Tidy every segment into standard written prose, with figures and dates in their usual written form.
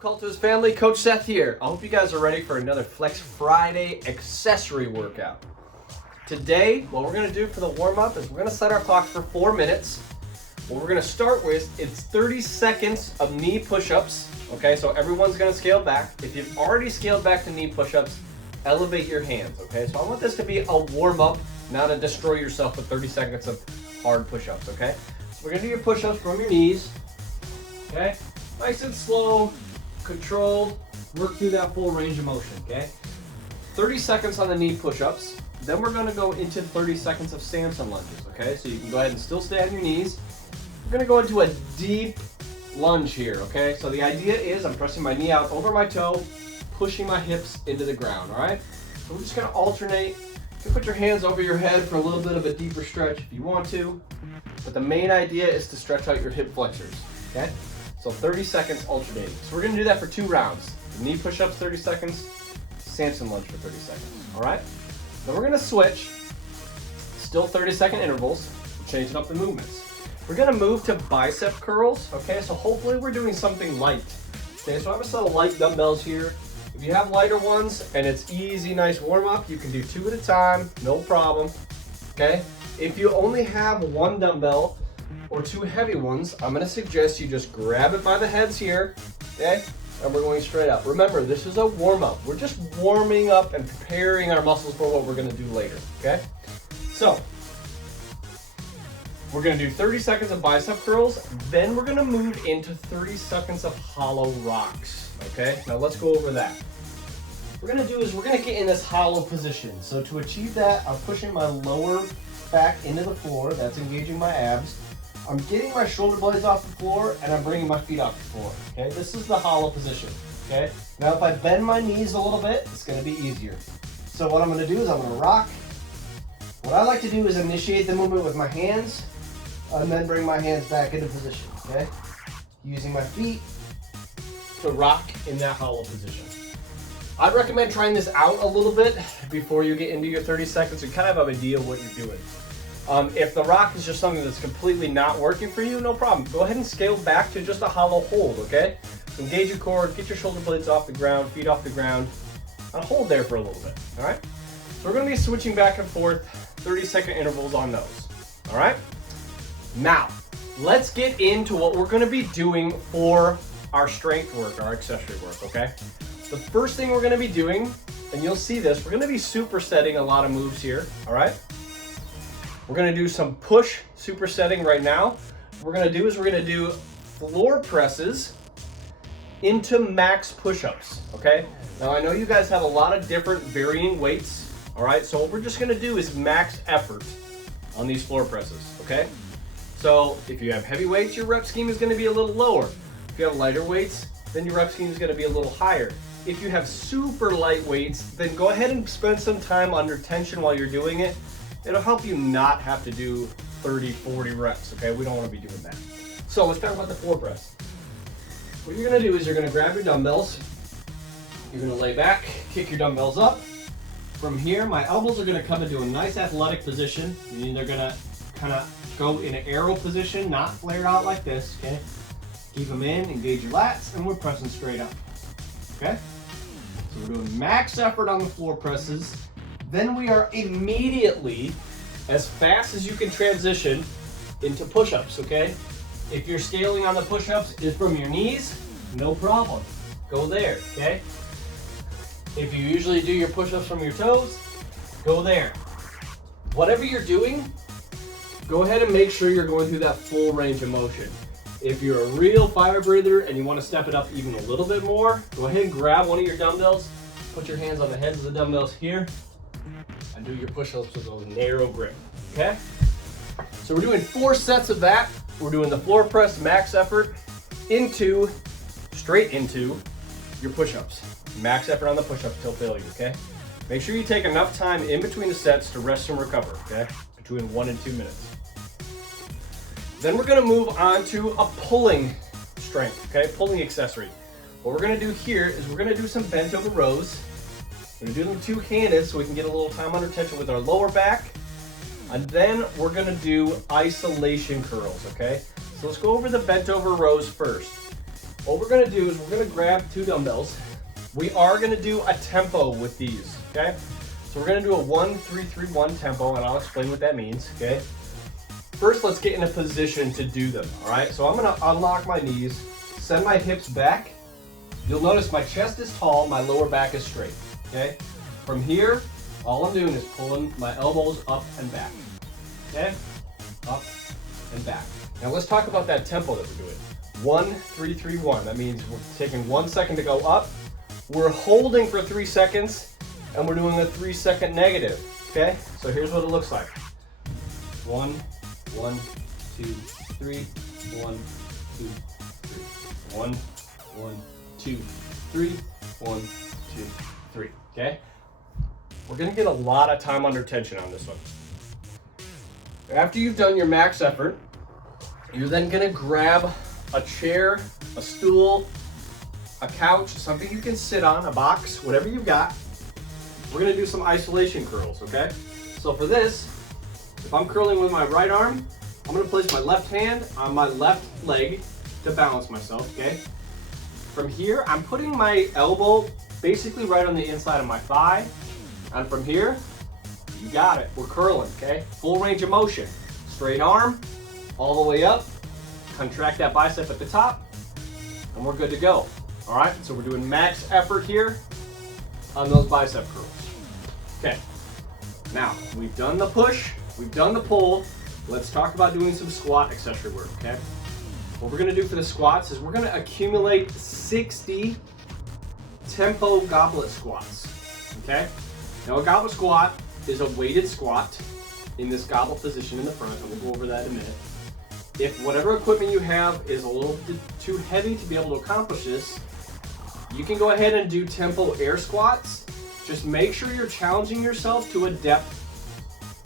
up, Cultos family? Coach Seth here. I hope you guys are ready for another Flex Friday accessory workout. Today, what we're gonna do for the warm-up is we're gonna set our clock for 4 minutes. What we're gonna start with is 30 seconds of knee push-ups. Okay, so everyone's gonna scale back. If you've already scaled back to knee push-ups, elevate your hands, okay? So I want this to be a warm-up, not to destroy yourself with 30 seconds of hard push-ups, okay? So we're gonna do your push-ups from your knees, okay? Nice and slow, controlled, work through that full range of motion, okay? 30 seconds on the knee push-ups. Then we're gonna go into 30 seconds of Samson lunges, okay? So you can go ahead and still stay on your knees. We're gonna go into a deep lunge here, okay? So the idea is I'm pressing my knee out over my toe, pushing my hips into the ground, all right? So we're just gonna alternate. You can put your hands over your head for a little bit of a deeper stretch if you want to, but the main idea is to stretch out your hip flexors, okay? So 30 seconds alternating. So we're gonna do that for 2 rounds. Knee push-ups 30 seconds, Samson lunge for 30 seconds, all right? Then we're gonna switch, still 30-second intervals, changing up the movements. We're gonna move to bicep curls, okay? So hopefully we're doing something light. Okay, so I have a set of light dumbbells here. If you have lighter ones and it's easy, nice warm-up, you can do 2 at a time, no problem, okay? If you only have 1 dumbbell, or 2 heavy ones, I'm gonna suggest you just grab it by the heads here, okay? And we're going straight up. Remember, this is a warm-up. We're just warming up and preparing our muscles for what we're gonna do later, okay? So, we're gonna do 30 seconds of bicep curls, then we're gonna move into 30 seconds of hollow rocks, okay? Now let's go over that. What we're gonna do is we're gonna get in this hollow position. So to achieve that, I'm pushing my lower back into the floor, that's engaging my abs. I'm getting my shoulder blades off the floor and I'm bringing my feet off the floor, okay? This is the hollow position, okay? Now if I bend my knees a little bit, it's gonna be easier. So what I'm gonna do is I'm gonna rock. What I like to do is initiate the movement with my hands and then bring my hands back into position, okay? Using my feet to rock in that hollow position. I'd recommend trying this out a little bit before you get into your 30 seconds and kind of have an idea of what you're doing. If the rock is just something that's completely not working for you, no problem. Go ahead and scale back to just a hollow hold, okay? So engage your core, get your shoulder blades off the ground, feet off the ground, and hold there for a little bit, all right? So we're gonna be switching back and forth, 30-second intervals on those, all right? Now, let's get into what we're gonna be doing for our strength work, our accessory work, okay? The first thing we're gonna be doing, and you'll see this, we're gonna be supersetting a lot of moves here, all right? We're gonna do some push supersetting right now. What we're gonna do is we're gonna do floor presses into max push-ups, okay? Now I know you guys have a lot of different varying weights, all right? So what we're just gonna do is max effort on these floor presses, okay? So if you have heavy weights, your rep scheme is gonna be a little lower. If you have lighter weights, then your rep scheme is gonna be a little higher. If you have super light weights, then go ahead and spend some time under tension while you're doing it. It'll help you not have to do 30, 40 reps, okay? We don't want to be doing that. So let's talk about the floor press. What you're gonna do is you're gonna grab your dumbbells, you're gonna lay back, kick your dumbbells up. From here, my elbows are gonna come into a nice athletic position, meaning they're gonna kind of go in an arrow position, not flare out like this, okay? Keep them in, engage your lats, and we're pressing straight up, okay? So we're doing max effort on the floor presses. Then we are immediately, as fast as you can transition, into push-ups, okay? If you're scaling on the push-ups is from your knees, no problem. Go there, okay? If you usually do your push-ups from your toes, go there. Whatever you're doing, go ahead and make sure you're going through that full range of motion. If you're a real fire breather and you want to step it up even a little bit more, go ahead and grab one of your dumbbells, put your hands on the heads of the dumbbells here, and do your push-ups with a narrow grip, okay? So we're doing 4 sets of that. We're doing the floor press max effort straight into your push-ups. Max effort on the push-ups till failure, okay? Make sure you take enough time in between the sets to rest and recover, okay? Between 1 and 2 minutes. Then we're gonna move on to a pulling strength, okay? Pulling accessory. What we're gonna do here is we're gonna do some bent over rows. We're gonna do them 2-handed so we can get a little time under tension with our lower back. And then we're gonna do isolation curls, okay? So let's go over the bent over rows first. what we're gonna do is we're gonna grab 2 dumbbells. We are gonna do a tempo with these, okay? So we're gonna do a 1-3-3-1 tempo, and I'll explain what that means, okay? First, let's get in a position to do them, all right? So I'm gonna unlock my knees, send my hips back. You'll notice my chest is tall, my lower back is straight, okay? From here, all I'm doing is pulling my elbows up and back, okay? Up and back. Now let's talk about that tempo that we're doing. 1-3-3-1. That means we're taking 1 second to go up. We're holding for 3 seconds, and we're doing a 3-second negative. Okay? So here's what it looks like. 1, 1, 2, 3, 1, 2, 3. 1, 1, 2, 3, 1, 2, 3. Okay? We're gonna get a lot of time under tension on this one. After you've done your max effort, you're then gonna grab a chair, a stool, a couch, something you can sit on, a box, whatever you've got. We're gonna do some isolation curls, okay? So for this, if I'm curling with my right arm, I'm gonna place my left hand on my left leg to balance myself, okay? From here, I'm putting my elbow basically right on the inside of my thigh. And from here, you got it, we're curling, okay? Full range of motion. Straight arm, all the way up. Contract that bicep at the top, and we're good to go. All right, so we're doing max effort here on those bicep curls. Okay, now we've done the push, we've done the pull. Let's talk about doing some squat accessory work, okay? What we're gonna do for the squats is we're gonna accumulate 60 tempo goblet squats, okay? Now a goblet squat is a weighted squat in this goblet position in the front, and we'll go over that in a minute. If whatever equipment you have is a little bit too heavy to be able to accomplish this, you can go ahead and do tempo air squats. Just make sure you're challenging yourself to a depth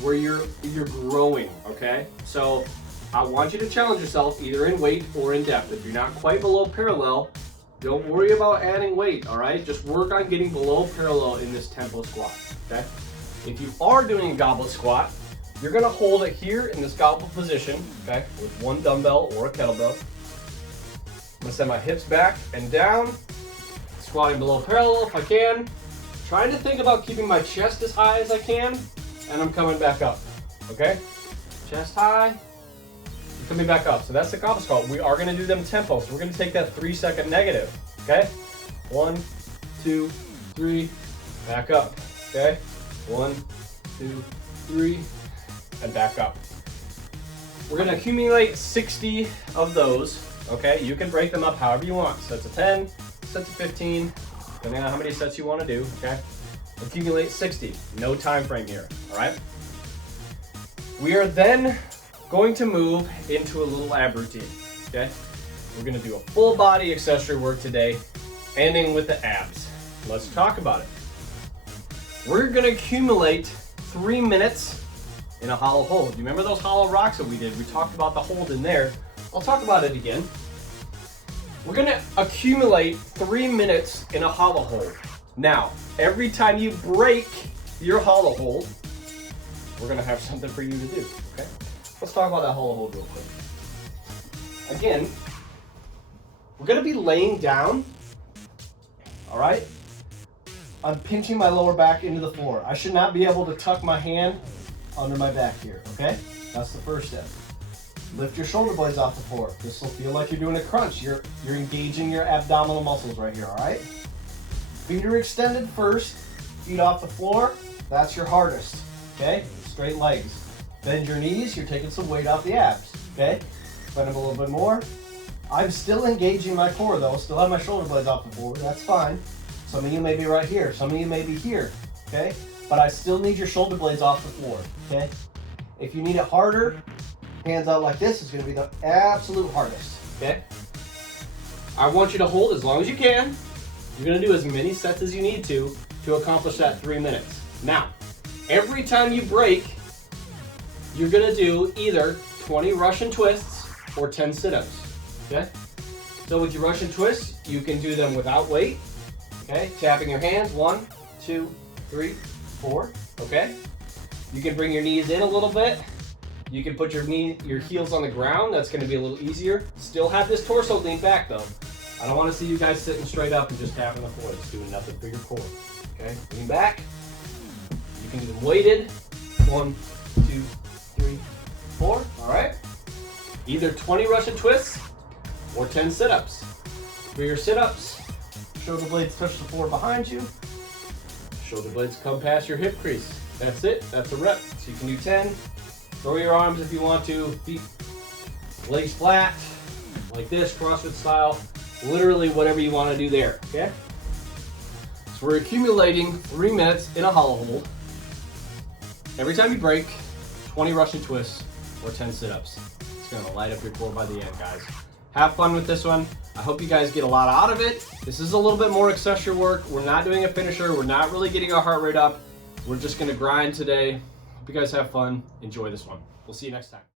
where you're growing, okay? So I want you to challenge yourself either in weight or in depth. If you're not quite below parallel, don't worry about adding weight, all right? Just work on getting below parallel in this tempo squat, okay? If you are doing a goblet squat, you're gonna hold it here in this goblet position, okay, with 1 dumbbell or a kettlebell. I'm gonna send my hips back and down, squatting below parallel if I can. Trying to think about keeping my chest as high as I can, and I'm coming back up, okay? Chest high, coming back up. So that's the goblet squat. We are gonna do them tempo, so we're gonna take that 3-second negative, okay? 1, 2, 3, back up, okay? 1, 2, 3, and back up. We're gonna accumulate 60 of those, okay? You can break them up however you want. Sets of 10, sets of 15, depending on how many sets you wanna do, okay? Accumulate 60, no time frame here, all right? We are then going to move into a little ab routine, okay? We're gonna do a full body accessory work today, ending with the abs. Let's talk about it. We're gonna accumulate 3 minutes in a hollow hold. You remember those hollow rocks that we did? We talked about the hold in there. I'll talk about it again. We're gonna accumulate 3 minutes in a hollow hold. Now, every time you break your hollow hold, we're gonna have something for you to do, okay? Let's talk about that hollow hold real quick. Again, we're gonna be laying down, all right? I'm pinching my lower back into the floor. I should not be able to tuck my hand under my back here, okay? That's the first step. Lift your shoulder blades off the floor. This will feel like you're doing a crunch. You're engaging your abdominal muscles right here, all right? Finger extended first, feet off the floor. That's your hardest, okay? Straight legs. Bend your knees, you're taking some weight off the abs, okay? Bend them a little bit more. I'm still engaging my core though, still have my shoulder blades off the floor, that's fine. Some of you may be right here, some of you may be here, okay? But I still need your shoulder blades off the floor, okay? If you need it harder, hands out like this is gonna be the absolute hardest, okay? I want you to hold as long as you can. You're gonna do as many sets as you need to accomplish that 3 minutes. Now, every time you break, you're gonna do either 20 Russian twists or 10 sit-ups, okay? So with your Russian twists, you can do them without weight, okay? Tapping your hands, 1, 2, 3, 4, okay? You can bring your knees in a little bit. You can put your heels on the ground. That's gonna be a little easier. Still have this torso lean back though. I don't want to see you guys sitting straight up and just tapping the floor. It's doing nothing for your core. Okay, lean back. You can do them weighted. 1, 2, 3, 4. All right. Either 20 Russian twists or 10 sit-ups. For your sit-ups, shoulder blades touch the floor behind you. Shoulder blades come past your hip crease. That's it. That's a rep. So you can do 10. Throw your arms if you want to. Feet, legs flat, like this, CrossFit style. Literally whatever you want to do there. Okay. So we're accumulating 3 minutes in a hollow hold. Every time you break, 20 Russian twists or 10 sit-ups. It's going to light up your core by the end, guys. Have fun with this one. I hope you guys get a lot out of it. This is a little bit more accessory work. We're not doing a finisher. We're not really getting our heart rate up. We're just going to grind today. Hope you guys have fun. Enjoy this one. We'll see you next time.